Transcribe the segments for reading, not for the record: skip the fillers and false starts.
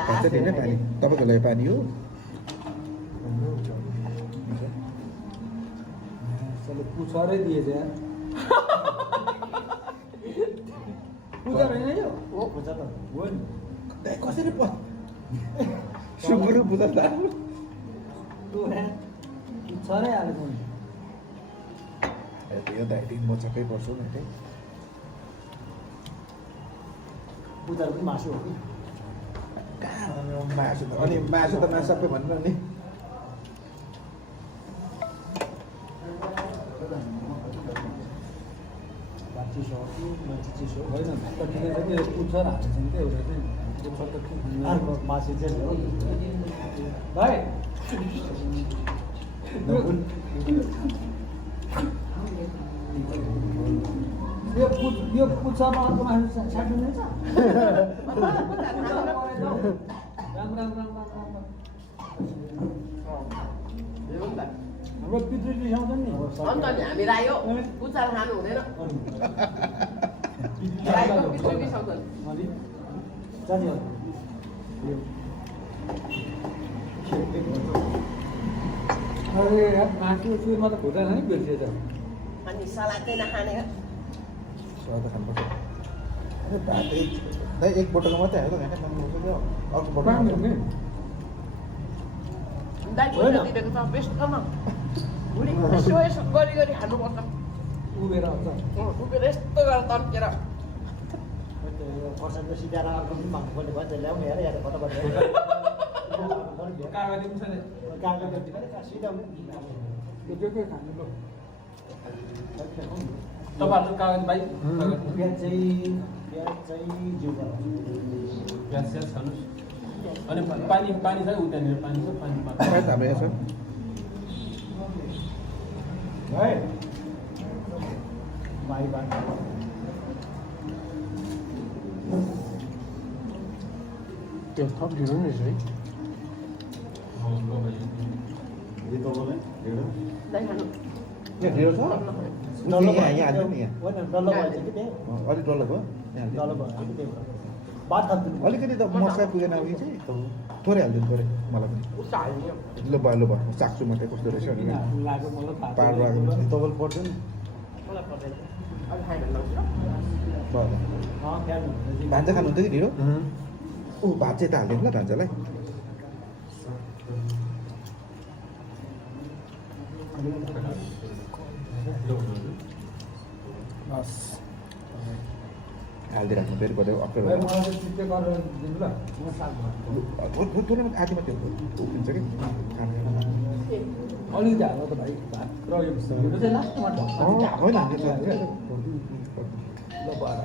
भात होइन पानी तपाईँको लागि पानी हो पूछा दिएछ यार पूजा होइन यो हो पूजा त हो नि कसरी सुँगुरु बुझ्दा त छरै हालेको नि यो त आइदिङ म छक्कै पर्छु नि त्यही पूजा पनि मासु हो कि मासु त अनि मासु त मासु सबै भन्नु नि चिसो हो कि मान्छे चिसो होइन भात ठिकै छ कि पुच्छर हालेको छ नि क्या एउटा चाहिँ पुच्छर त अर्को मासु चाहिँ हो भाइ यो पुच्छरमा अर्को मासु साट्नु मिल्छ राम राम राम राम हाम्रो पितृ रिसाउँछ नि अन्त नि हामी राई हो पुच्छर खानु हुँदैन राईको पितृ रिसाउँछ अनि जाने अरे यार मासु सुरुमा त खुट्टा नि बिर्सेछ अनि सलाद चाहिँ नखाने हो स्वाद खानुपर्छ अरे भात एक बोतलको मात्रै हाल्यो होइन अर्को बोतल दाइ पैसा दिएको छ बेस्टमा भुँडी यसो यसो गरी गरी खानुपर्छ उभिएर आउँछ उभिएर यस्तो गरेर तन्केर खर्सानी सिधाएर अर्को पनि माग्नु पर्ने भयो त्यो ल्याउने हेर या त कता पर्छ तपाईँहरू कागज बाई प्याज चाहिँ जिउ प्याज स्याज खानुहोस् अनि पानी पानी छ उतानिर पानी छ पानी हाम्रो यहाँ छ है भाइ भाइ त्यो थप ढिलो नि रहेछ है दाइ खानु यहाँ ढिलो छ यहाँ हाल्नु नि यहाँ होइन डल्लो भएछ कि त्यही अलिक डल्लो भयो यहाँ डल्लो भयो कि त्यही बात खानु अलिकति त मसला पुगेन उयो चाहिँ थोरै हालिदिनु पऱ्यो मलाई पनि उस्तो हाल्ने ल भयो साक्छु म त्यहाँ कस्तो रहेछ भनेर लाग्यो मलाई पार लाग्यो तपाईँले पर्छ नि मलाई पर्दैन अलि खाइ भन्नु भयो भान्जा खानुहुन्थ्यो कि ढिलो ऊ भात चाहिँ त हालिदिउँ ल भान्जालाई हालिदिइराख्नु फेरि पऱ्यो अप्ठ्यारो मलाई चित्ते गरेर दिनु ल म साग थोरै आधी मात्रै उफ्रिन्छ कि अलिकति हाल्नु त भाइ भात र यो चाहिँ लास्टमा होइन ल भएर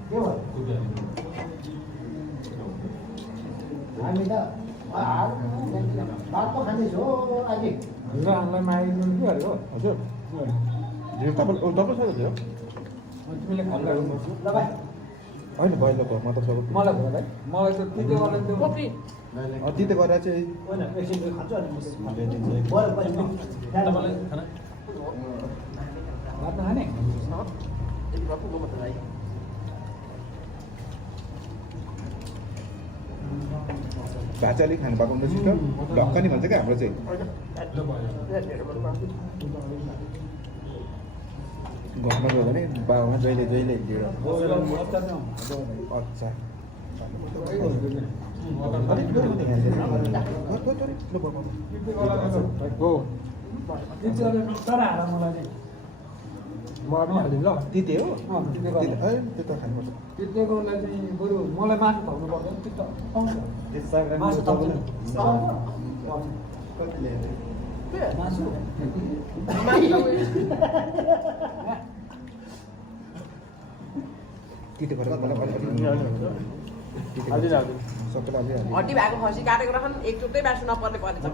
के भयो हामी त भात पो खाँदैछु हो अहिले हिरो हामीलाई मागिदिनु के गरेको हजुर तपाईँ छ त्यो तिमीले खानु ल भाइ होइन भयो ल भयो म त सब मलाई भयो भाइ मलाई त तिते गरेर त्यो कोपी तिते गरेर चाहिँ होइन एकछिन खान्छु अनि तपाईँलाई खाना भात नखाने यति भए पुग्नु मात्र दाइ भात चाहिँ अलिक खानु भएको हुन्छ छिटो ढक्क नि भन्छ क्या हाम्रो चाहिँ घरमा गयो भने बाबामा जहिले जहिले हिँडेर अच्छा तर हाल मलाई म पनि हालिदिउँ ल तिते हो तिते त्यो त खानुपर्छ तितेकोलाई चाहिँ बरु मलाई मासु खुवाउनु पर्दैन तितो पाउँछ मासु त मासु तिते गरेर मलाई सबैलाई अलिअलि हड्डी भएको खसी काटेको रहन एकचोटै बाँच्नु नपर्ने परेछ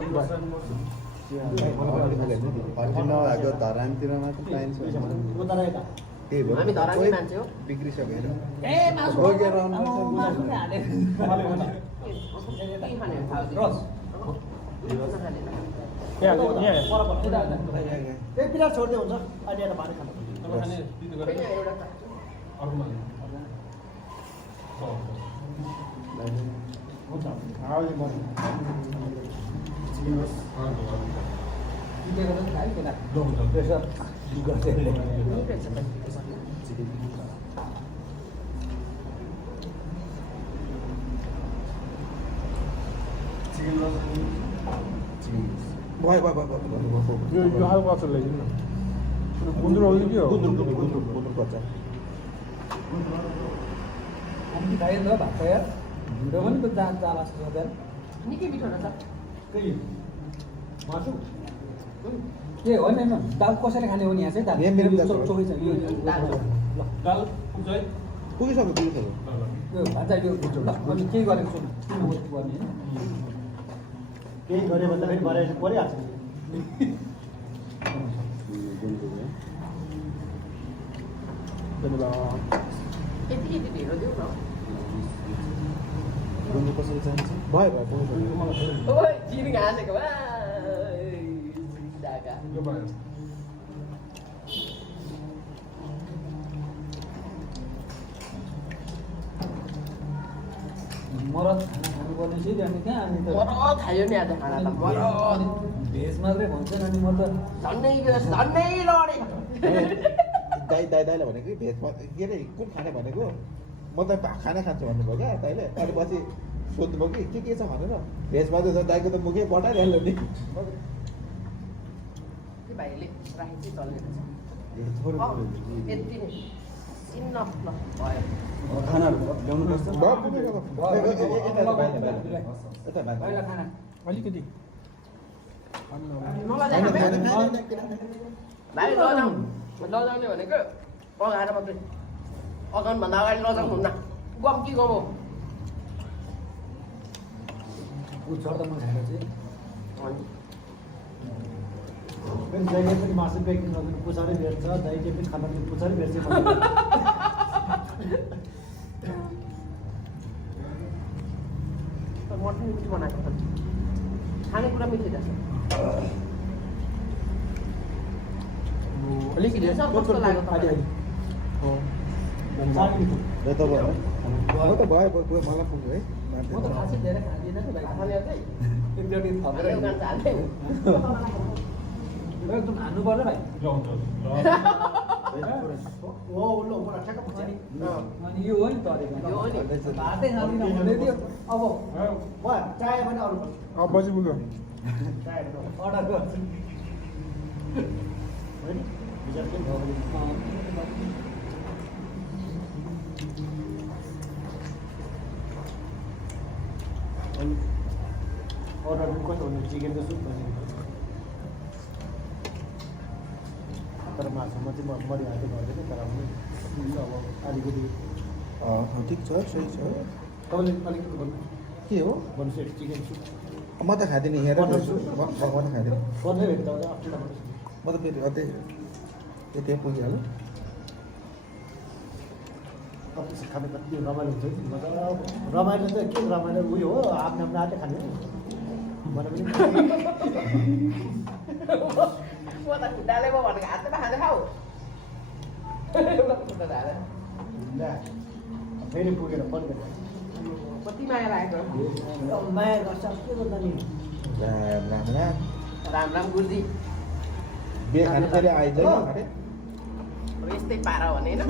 नभएको धरानतिर मात्र पाइन्छ त्यही भयो हामी धरानी मान्छे हो बिग्रिसकेर बोकेर आउनु के खाने रस नखाने एक पिलार छोड्दै हुन्छ अनि एउटा भाँडा खानु तपाईँ खाने पितो गरेर एउटा अर्कोमा हुन्छ हाउले म प्रेसर भयो यो हालको अचार ल्याइदिनु न गुन्द्रुक आउँदैन के हो गुन्द्रुक पर्छ कम्ती खायो नि त भात यार ढिँडो पनि त जाला जस्तो छ त्यहाँ निकै मिठो रहेछ त्यही मासु के होइन होइन दाल कसैले खाने हो नि यहाँ चाहिँ दाल मेरो पनि दाल छ। चोखै छ यो दाल छ। ल दाल पुग्छ है पुगिसक्यो यो भान्जा यो भुट्यो ल अनि केही गरेको छु किन वस्तु गर्ने केही गऱ्यो भने त फेरि भरे परिहाल्छ यति ढिँडो दिउँ न गुन्द्रुक कसरी चाहिन्छ भयो पुगिसक्यो ओइ चिनी हाँसेको भा दागा यो भयो मरद खाना खानुपर्ने चाहिँ अनि कहाँ अनि त मरद खायो नि आज खाना त मरद भेज मात्रै भन्छन् अनि म त झन्डै लडे दाइले भनेको कि भेजमा के अरे कुन खाने भनेको म त खाना खान्छु भन्नुभयो क्या दाइले अनि पछि सोध्नुभयो कि के छ भनेर भेजमा त दाइको त मुखै बटाइहाल्यो नि त्यो भाइले राखेको चाहिँ चल्ने रहेछ यति नै चिन्न ल भयो खानाहरू ल्याउनुपर्छ पहिला खाना अलिकति मलाई भाइ लजाउने भनेको अगाएर मात्रै अगाउनुभन्दा अगाडि लजाउनु हुन्न गम कि गम हो उच्छ त म खाएर चाहिँ अनि फेरि जहिले पनि मासु प्याकिङ गर्नु पुछारै भेट्छ जहिले पनि खाना पुछारै भेट्छ मटन मिठी बनाएको छ खानेकुरा मिठी रहेछ अलिकति सब कस्तो लाग्यो तपाईँलाई? र त भयो त भयो मलाई पुग्यो है म त खासै धेरै खाँदिनँ कि भाइ खाने अझै एकचोटि थपेर हाल्दै उकान्छ हाल्दै एकदम हान्नु पर्यो भाइ ल हुन्छ ओ उल्लो मलाई ठ्याक्क पछाडि अनि यो हो नि तरिका यो हो नि। भातै खाँदिनँ भन्दै थियो अब भयो चाहे पनि अरू अब पछि पुग्यो अर्डर गर्छु होइन विचार के भयो अर्डर पनि कस्तो हुने चिकनको सुप भनेको तर मासुमा चाहिँ मरिहाल्दै भएन तर पनि अब अलिकति ठिक छ सही छ तपाईँले अलिकति भन्नु के हो भन्नुहोस् एक चिकन सुप म त खाँदिनँ यहाँ मटन सुप म त खाँदिनँ गर्नै भेट्दा अप्ठ्यारो म त फेरि अझै त्यहाँ पुगिहाल्यो कति खाने कति रमाइलो हुन्छ नि मजा रमाइलो चाहिँ के रमाइलो उयो हो आफ्नो आफ्नो हातले खाने हो भने पनि म त खुट्टाले म भनेको हातैमा खाँदै खाऊ एउटा खुट्टा हालेर ल्या, फेरि पुगेर फर्केर कति माया लागेको माया गर्छ के गर्दा नि राम राम राम राम राम गुरुजी बिहे खानु फेरि आइन्छ नि अरे अब यस्तै पारा भने होइन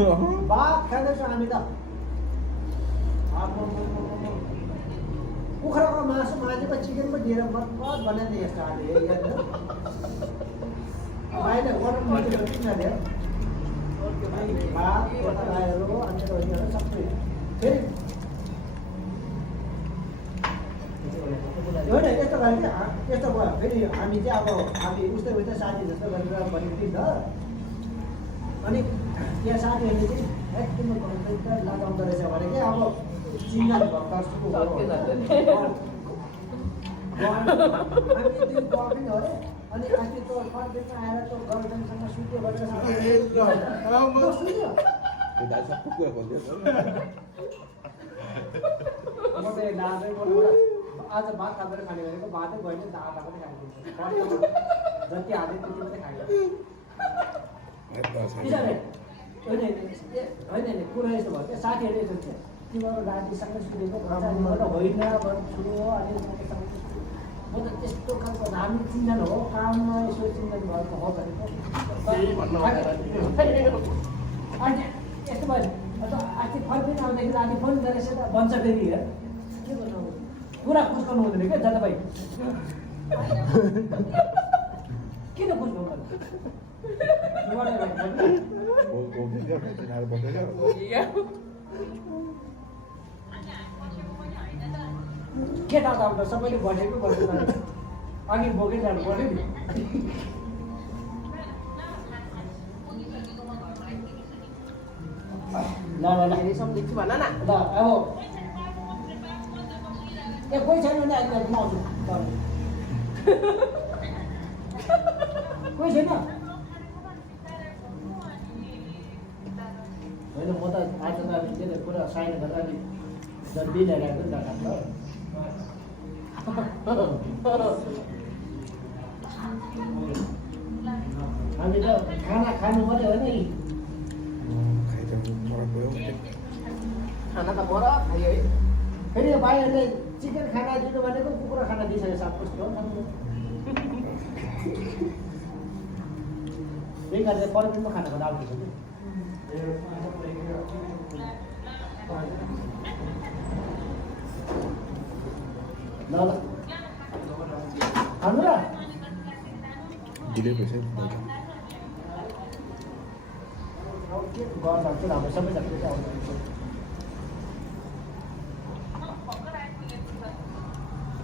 भात खाँदैछौँ हामी त कुखुराको मासु माझेको चिकन पनि दिएर बर्बाद बनाइदिए यस्तो हाले बाहिर गरम मिठो किन दियो भात लगाएर अनि सबै फेरि होइन यस्तो भयो कि यस्तो भयो फेरि हामी चाहिँ अब हामी उस्तै उस्तै साथी जस्तो गरेर भनेको थियौँ त अनि त्यहाँ साथीहरूले चाहिँ एकदम लगाउँदो रहेछ भने कि अब चिङ्गाल भर्खरको हामी त्यो गर्दैन अरे अनि अस्ति त फर्केर आएर त गर्लफ्रेन्डसँग सुत्यो भनेर सुन्यो त्यो दाइ सब कुकुर खोल्थ्यो म त लाँदै आज भात खाँदैन खाने भनेको भातै गएन आटा पनि खाइदिन्छ जति हाल्यो त्यति मात्रै खाइदिन्छ होइन कुरा यस्तो भयो क्या साथीहरूले यस्तो थियो तिमीहरू रातिसँग सुतेको भन्छ अनि म त होइन भन्छु अनि म त त्यस्तो खालको हामी चिन्जन हो काममा यसो चिन्जन भएको हो भनेको अनि यस्तो भयो अस्ति फर्किन आउँदाखेरि आज फोन गरेछ त भन्छ फेरि हेर के गर्नु पुरा खुस गर्नु हुँदैन क्या दादाभाइ किन खुस गर्नु केटा त सबैले बढेको बढेको अघि बोकेर जानु पऱ्यो नि ल ल ल सम्झिन्छु भन न ल अब ए कोही छैन भने अहिले म आउँछु कोही छैन होइन म त आज त के अरे पुरा साइन गरेर अलिक जल्दी ल्याएको नि त हामी त खाना खानु मात्रै हो नि खाना त मर खायो है फेरि भाइहरूले चिकन खाना दिनु भनेको कुखुरा खाना दिइसक्यो सापको त्यही कारण पर्यटनमा खाना खान आउँदैछ कि ल ल खानु र डिले भइसक्यो के गर्न सक्छ हाम्रो सबैजना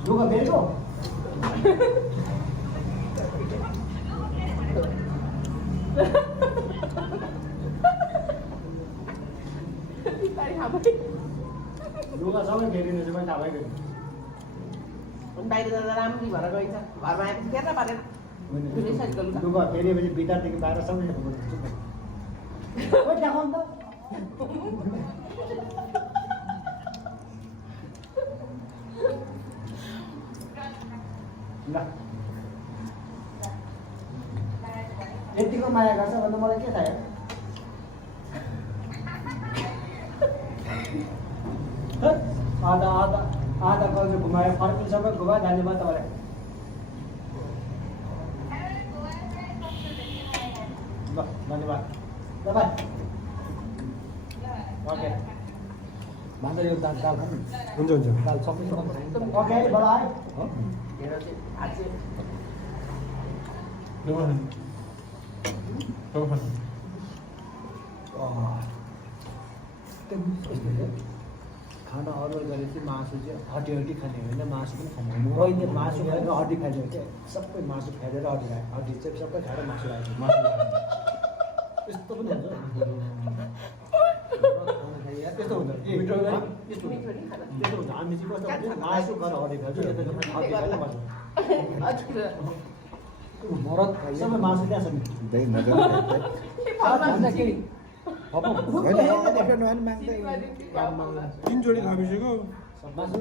लुगा बेल्टो लुगा सबै फेरिनु चाहिँ मैले थाहा भइगयो बाहिर जाँदा राम्ररी भएर गइन्छ घरमा आएपछि फेर्न पारेन लुगा फेरिएपछि भित्रदेखि बाहिर सबै देखाउनु त ल यतिको माया गर्छ भन्दा मलाई के थाहा आधा आधा आधा कल घुमायो फर्किन सबै घुमायो धन्यवाद तपाईँलाई ल धन्यवाद ल बाई ओके भान्दा यो दाल दाल खानु हुन्छ हुन्छ दाल सबै ओके अहिले बडा आयो हेर चाहिँ आज खाना अर्डर गरेपछि मासु चाहिँ हड्डी हड्डी खाने होइन मासु पनि खाने होइन पहिले मासु खाएर हड्डी खाइदियो क्या सबै मासु खाइदिएर हड्डी खायो हड्डी चाहिँ सबै खाएर मासु खाएको यस्तो पनि हुन्छ त्यस्तो हुन्छ यस्तो हुन्छ हामी चाहिँ कस्तो हुन्छ मासु खाएर हड्डी खान्छ हड्डी खाएर मासु मरद सबै मासु त्यहाँ छ नि दही मजा भन्दाखेरि होइन माग्दै तिन जोडी खाइसक्यो मासु